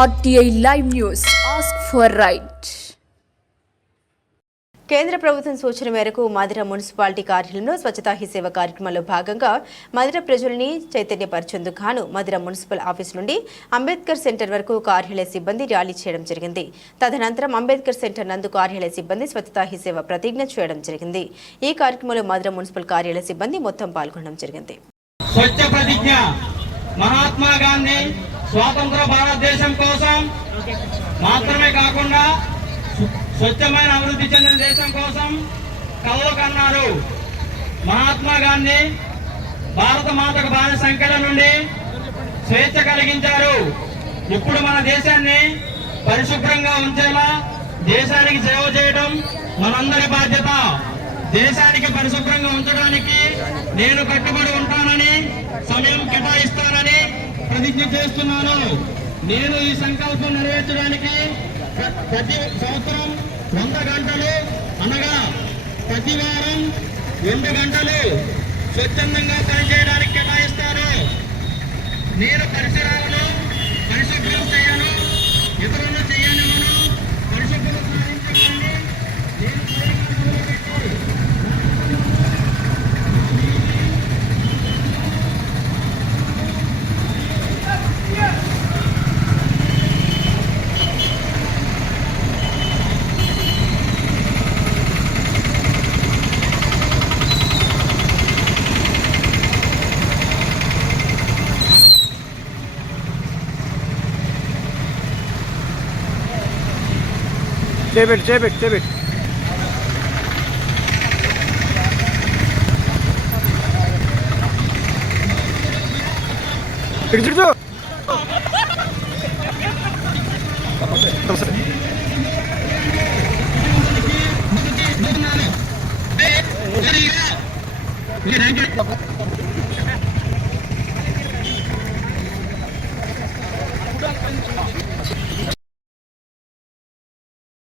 RTI Live News. Ask for right. కేంద్ర ప్రభుత్వం సూచన మేరకు మధిర మున్సిపాలిటీ కార్యాలయంలో స్వచ్ఛతా హీ సేవ కార్యక్రమంలో భాగంగా మధిర ప్రజల్ని చైతన్యపరిచేందుకు గాను మధిర మున్సిపల్ ఆఫీస్ నుండి అంబేద్కర్ సెంటర్ వరకు కార్యాలయ సిబ్బంది ర్యాలీ చేయడం జరిగింది. తదనంతరం అంబేద్కర్ సెంటర్ నందు కార్యాలయ సిబ్బంది స్వచ్ఛతా హీ సేవ ప్రతిజ్ఞ చేయడం జరిగింది. ఈ కార్యక్రమంలో మధిర మున్సిపల్ కార్యాలయ సిబ్బంది మొత్తం పాల్గొనడం జరిగింది. స్వచ్ఛ ప్రతిజ్ఞ మహాత్మా గాంధీ స్వాతంత్ర భారతదేశం కోసం మాత్రమే కాకుండా స్వచ్ఛమైన అభివృద్ధి చెందిన దేశం కోసం కలలు కన్నారు. మహాత్మా గాంధీ భారత మాతకు బానిస సంఖ్యల నుండి స్వేచ్ఛ కలిగించారు. ఇప్పుడు మన దేశాన్ని పరిశుభ్రంగా ఉంచేలా దేశానికి సేవ చేయడం మనందరి బాధ్యత. దేశానికి పరిశుభ్రంగా ఉంచడానికి నేను కట్టుబడి ఉంటానని, సమయం కేటాయిస్తానని ప్రతిజ్ఞ చేస్తున్నాను. నేను ఈ సంకల్పం నెరవేర్చడానికి ప్రతి సంవత్సరం 100 గంటలు అనగా ప్రతి వారం 2 గంటలు స్వచ్ఛందంగా పనిచేయడానికి కేటాయిస్తాను. నేను పరిసరాలను పరిశుభ్రం చేయను, ఇతరులను చేయనివ్వను. పరిశుభ్రం సాధించడానికి చేపెట్టు ఇటు చూడు.